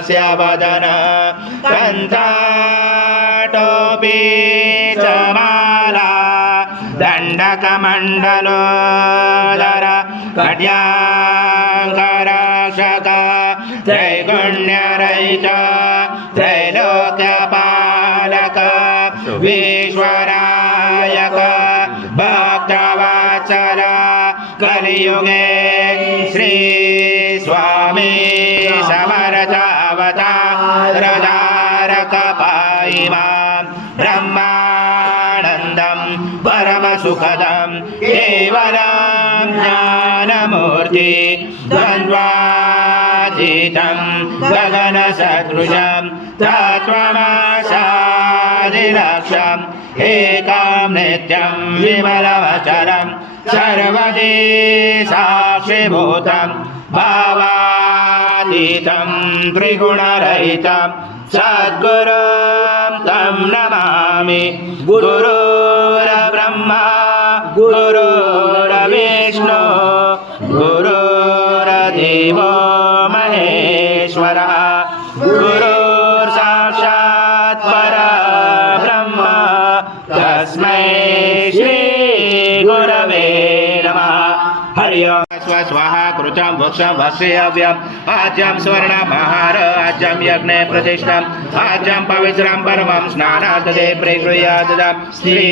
तस्य वदन कण्ठाटोपी च माला दण्डकमण्डलोदर खड्याङ्करक्षक त्रैगुण्यरहित त्रैलोक्यपालक विश्वरायक भक्तवत्सल कलियुगे श्री स्वामी समर्थ अवतारधारक पाहिमां ब्रह्मानन्दं परमसुखदं केवलं ज्ञानमूर्ति द्वन्द्वातीतं गगनसदृशं तत्त्वमसादिलक्ष्यम् एकं नित्यं विमलमचलं सर्वदी साक्षिभूतं भावातीतं त्रिगुणरहितं सद्गुरुं तं नमामि। गुरुर्ब्रह्मा गुरुर्विष्णु गुरुर्देवो महेश्वरः गुरुर्साक्षात् परब्रह्म तस्मै श्री गुरवे नमः। हरि ओम। स्वाहा कृतं वक्षं वस्यव्यम् आज्यं स्वर्णमहार आज्यं यज्ञे प्रतिष्ठम् आज्यं पवित्रं परमं स्नानात् ते प्रगृह्यात् श्री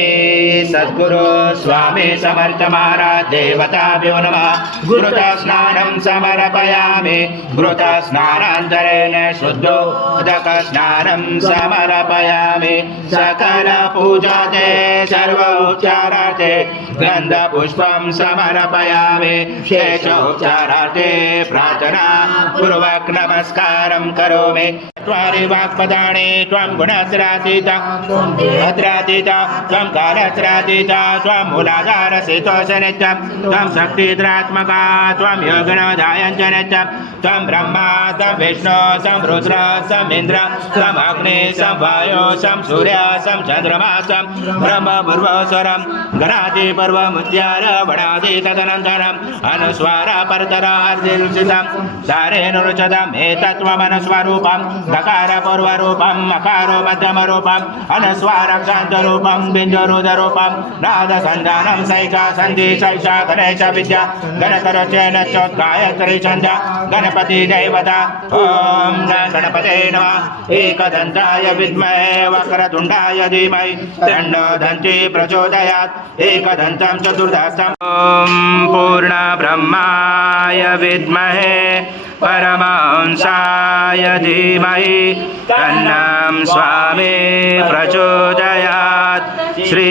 सद्गुरु स्वामी समर्थ महाराज देवताभ्यो नमः। घृत स्नानं समर्पयामि घृत स्नानान्तरेण शुद्धोदक स्नानं समर्पयामि सकल पूजाते सर्वोच्चारार्थे गन्धपुष्पं समर्पयामि शेषोच्चारार्थे प्रार्थना पूर्वक नमस्कारं करोमि। चत्वारि वाक्पदानि त्वं गुणत्रयातीता भद्रातीता त्वं कालत्रयातीता त्वं मूलाधारस्थितोऽसि नित्यं त्वं शक्तित्रात्मका त्वं योगिनोऽध्यायञ्च नित्यं त्वं ब्रह्मा त्वं विष्णु त्वं रुद्र त्वं इन्द्र त्वं अग्नि त्वं वायु त्वं सूर्य त्वं चन्द्रमा त्वं ब्रह्म पूर्वस्वरं गणादि पर्वमुद्यार वडादि तदनन्तरम् अनुस्वार परतर अर्धिरुचितं सारेणुरुचितम् एतत्त्वमनुस्वरूपं गकार पूर्वरूपं मकारो मध्यमरूपं अनुस्वारक्षान्तरूपं बिन्दुरुदरूपं नादसन्धानं सैका सन्धि सैषा गणेश विद्या गणकरोचेन चोद्गायत्री छन्द गणपति देवता ॐ गणपते नमः। एकदन्ताय विद्महे वक्रतुण्डाय धीमहि तन्नो दन्ती प्रचोदयात् एकदन्तं चतुर्दशम् ॐ पूर्ण ब्रह्माय विद्महे परमहंसाय धीमहि तन्नं स्वामी प्रचोदयात्। श्री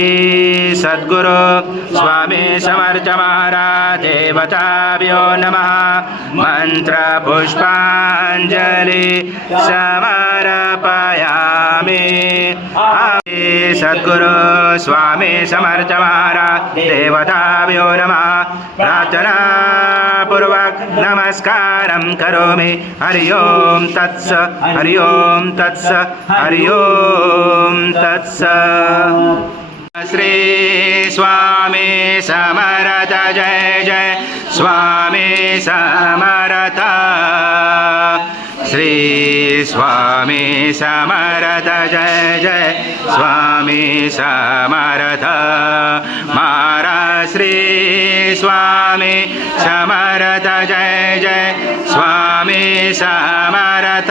सद्गुरु स्वामी समर्थ महाराज देवताभ्यो नमः। मंत्र पुष्पांजलि समर्पयामि। सद्गुरु स्वामी समर्थ महाराज देवताभ्यो नमः। प्रार्थना पूर्वक नमस्कारं करोमि। हरि ओम तत्स हरि ओम तत्स हरि ओम तत्स। श्री स्वामी समर्थ जय जय स्वामी समर्थ। श्री स्वामी समर्थ जय जय स्वामी समर्थ। महाराज श्री स्वामी समर्थ जय जय स्वामी समर्थ।